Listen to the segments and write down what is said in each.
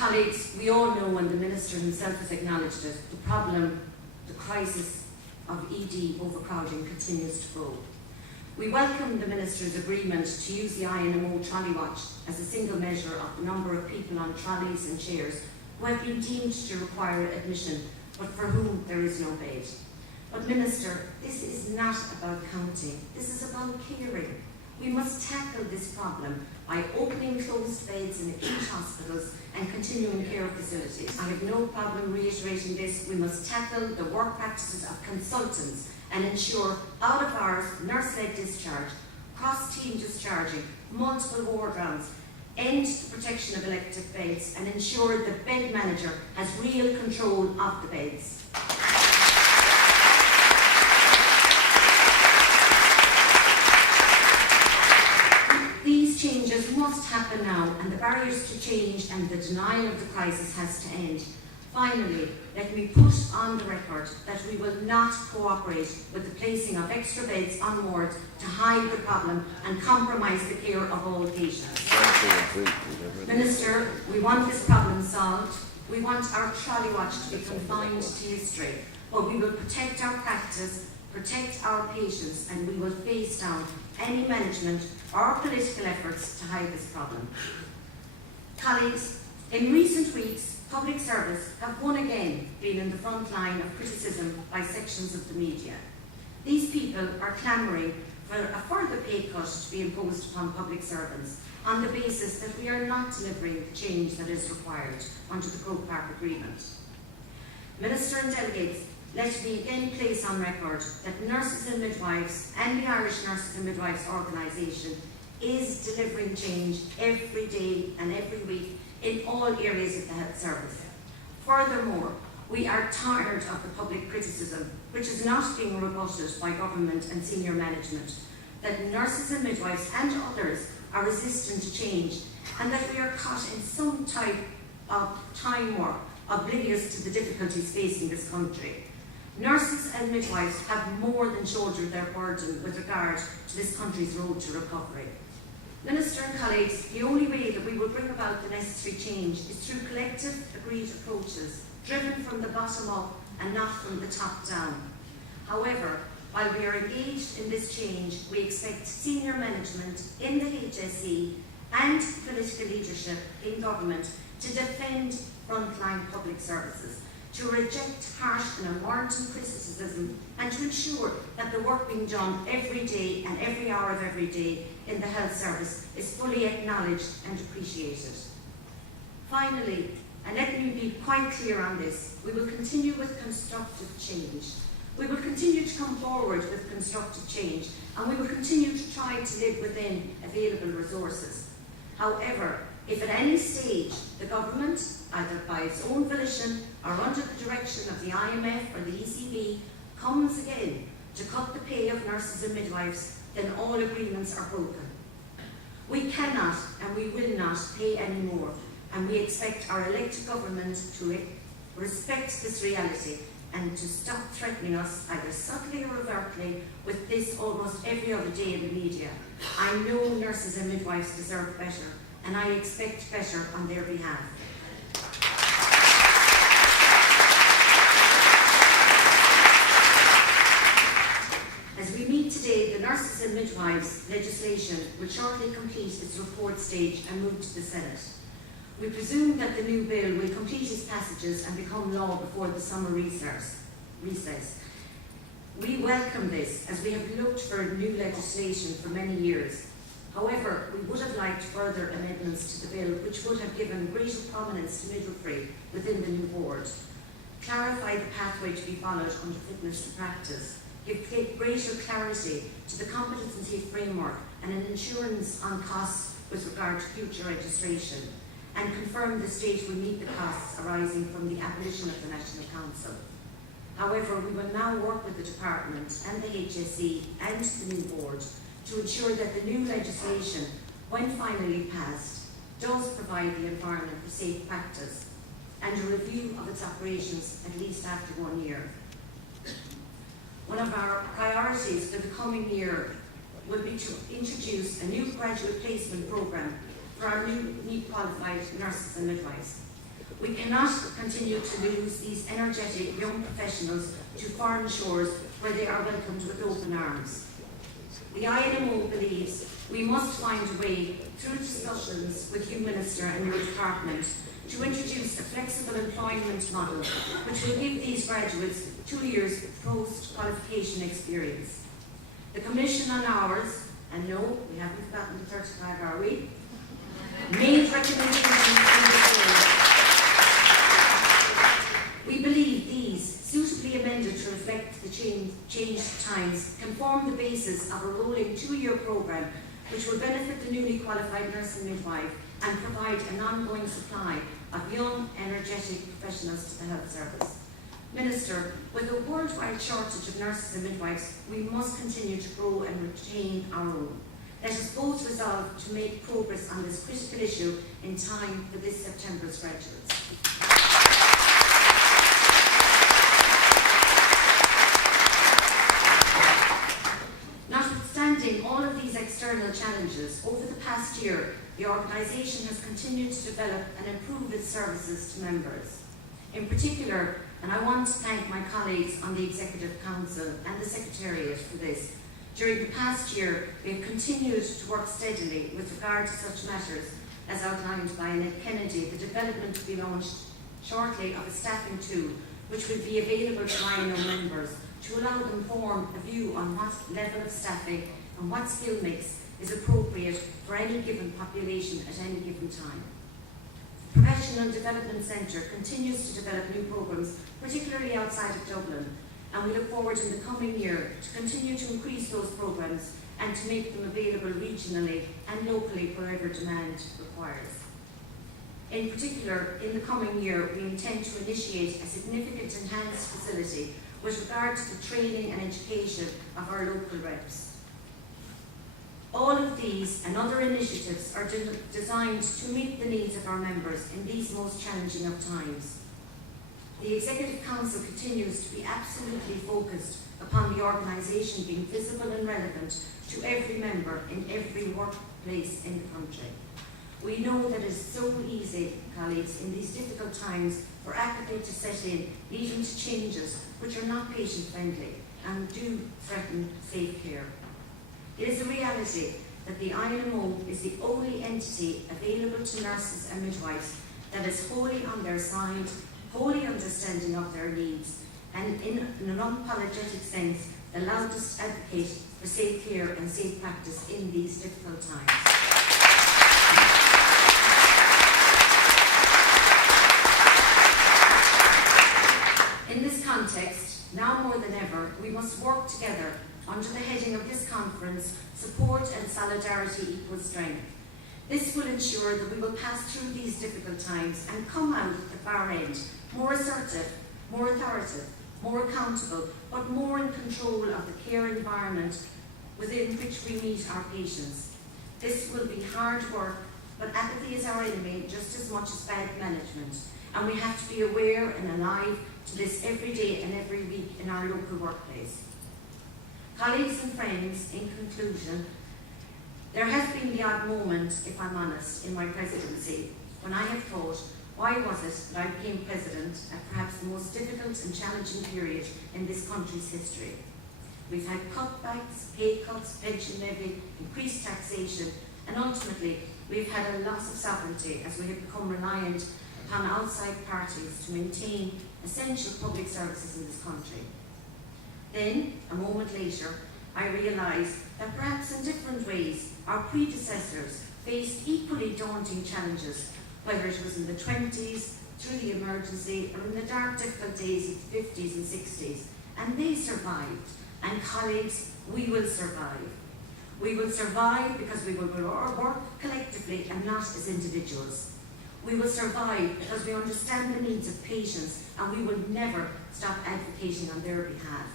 Colleagues, we all know, and the Minister himself has acknowledged it, the problem, the crisis of ED overcrowding continues to grow. We welcome the Minister's agreement to use the INMO Trolley Watch as a single measure of the number of people on trolleys and chairs who have been deemed to require admission, but for whom there is no bed. But Minister, this is not about counting, this is about caring. We must tackle this problem by opening closed beds in acute hospitals and continuing care facilities. I have no problem reiterating this. We must tackle the work practices of consultants and ensure out-of-hours nurse-led discharge, cross-team discharging, multiple ward rounds, end the protection of elective beds, and ensure the bed manager has real control of the beds. These changes must happen now, and the barriers to change and the denial of the crisis has to end. Finally, let me put on the record that we will not cooperate with the placing of extra beds on wards to hide the problem and compromise the care of all patients. Minister, we want this problem solved. We want our trolley watch to be confined to history, but we will protect our practice, protect our patients, and we will face down any management or political efforts to hide this problem. Colleagues, in recent weeks, public service have once again been in the front line of criticism by sections of the media. These people are clamouring for a further pay cut to be imposed upon public servants on the basis that we are not delivering the change that is required under the Croke Park Agreement. Minister and Delegates, let me again place on record that Nurses and Midwives and the Irish Nurses and Midwives Organisation is delivering change every day and every week in all areas of the health service. Furthermore, we are tired of the public criticism, which is not being rebutted by government and senior management, that nurses and midwives and others are resistant to change, and that we are caught in some type of time warp, oblivious to the difficulties facing this country. Nurses and midwives have more than shouldered their burden with regard to this country's road to recovery. Minister and colleagues, the only way that we will bring about the necessary change is through collective, agreed approaches, driven from the bottom up and not from the top down. However, while we are engaged in this change, we expect senior management in the HSE and political leadership in government to defend frontline public services, to reject harsh and unwarranted criticism, and to ensure that the work being done every day and every hour of every day in the health service is fully acknowledged and appreciated. Finally, and let me be quite clear on this, we will continue with constructive change. We will continue to come forward with constructive change, and we will continue to try to live within available resources. However, if at any stage the government, either by its own volition or under the direction of the IMF or the ECB, comes again to cut the pay of nurses and midwives, then all agreements are broken. We cannot and we will not pay any more, and we expect our elected government to respect this reality and to stop threatening us, either subtly or overtly, with this almost every other day in the media. I know nurses and midwives deserve better, and I expect better on their behalf. As we meet today, the Nurses and Midwives legislation will shortly complete its report stage and move to the Senate. We presume that the new bill will complete its passages and become law before the summer recess. We welcome this, as we have looked for new legislation for many years. However, we would have liked further amendments to the bill which would have given greater prominence to midwifery within the new board, clarify the pathway to be followed under fitness to practice, give greater clarity to the competency framework and an insurance on costs with regard to future registration, and confirm the state will meet the costs arising from the abolition of the National Council. However, we will now work with the Department and the HSE and the new board to ensure that the new legislation, when finally passed, does provide the environment for safe practice and a review of its operations at least after 1 year. One of our priorities for the coming year will be to introduce a new graduate placement programme for our newly qualified nurses and midwives. We cannot continue to lose these energetic young professionals to foreign shores where they are welcomed with open arms. The INMO believes we must find a way, through discussions with you, Minister, and your department, to introduce a flexible employment model which will give these graduates 2 years post-qualification experience. The Commission on Hours, and no, we haven't forgotten the 35, are we? Made recommendations in this area. We believe these, suitably amended to reflect the changed times, can form the basis of a rolling 2-year programme which will benefit the newly qualified nurse and midwife and provide an ongoing supply of young, energetic professionals to the health service. Minister, with a worldwide shortage of nurses and midwives, we must continue to grow and retain our own. Let us both resolve to make progress on this critical issue in time for this September's graduates. Notwithstanding all of these external challenges, over the past year, the organisation has continued to develop and improve its services to members. In particular, and I want to thank my colleagues on the Executive Council and the Secretariat for this, during the past year we have continued to work steadily with regard to such matters as outlined by Annette Kennedy, the development to be launched shortly of a staffing tool which will be available to INO members to allow them form a view on what level of staffing and what skill mix is appropriate for any given population at any given time. The Professional Development Centre continues to develop new programmes, particularly outside of Dublin, and we look forward in the coming year to continue to increase those programmes and to make them available regionally and locally wherever demand requires. In particular, in the coming year, we intend to initiate a significant enhanced facility with regard to the training and education of our local reps. All of these and other initiatives are designed to meet the needs of our members in these most challenging of times. The Executive Council continues to be absolutely focused upon the organisation being visible and relevant to every member in every workplace in the country. We know that it is so easy, colleagues, in these difficult times for apathy to set in, leading to changes which are not patient-friendly and do threaten safe care. It is a reality that the INMO is the only entity available to nurses and midwives that is wholly on their side, wholly understanding of their needs, and in an unapologetic sense, the loudest advocate for safe care and safe practice in these difficult times. In this context, now more than ever, we must work together under the heading of this conference, Support and Solidarity Equals Strength. This will ensure that we will pass through these difficult times and come out at the far end more assertive, more authoritative, more accountable, but more in control of the care environment within which we meet our patients. This will be hard work, but apathy is our enemy just as much as bad management, and we have to be aware and alive to this every day and every week in our local workplace. Colleagues and friends, in conclusion, there has been the odd moment, if I'm honest, in my presidency when I have thought, why was it that I became president at perhaps the most difficult and challenging period in this country's history? We've had cutbacks, pay cuts, pension levy, increased taxation, and ultimately we've had a loss of sovereignty as we have become reliant upon outside parties to maintain essential public services in this country. Then, a moment later, I realised that perhaps in different ways our predecessors faced equally daunting challenges, whether it was in the 20s, through the emergency, or in the dark, difficult days of the 50s and 60s, and they survived. And colleagues, we will survive. We will survive because we will work collectively and not as individuals. We will survive because we understand the needs of patients and we will never stop advocating on their behalf.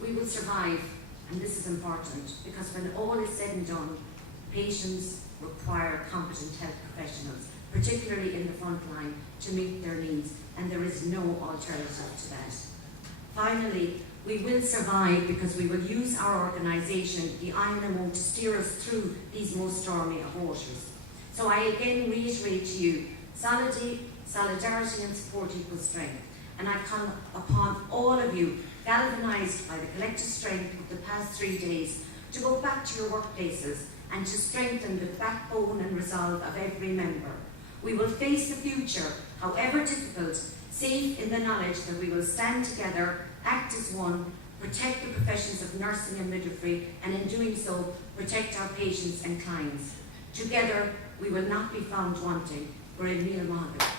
We will survive, and this is important, because when all is said and done, patients require competent health professionals, particularly in the front line, to meet their needs, and there is no alternative to that. Finally, We will survive because we will use our organisation, the INMO, to steer us through these most stormy of waters. So I again reiterate to you, solidarity and support equals strength. And I call upon all of you, galvanised by the collective strength of the past 3 days, to go back to your workplaces and to strengthen the backbone and resolve of every member. We will face the future, however difficult, safe in the knowledge that we will stand together, act as one, protect the professions of nursing and midwifery, and in doing so, protect our patients and clients. Together, we will not be found wanting. We're in Neil Mahagan.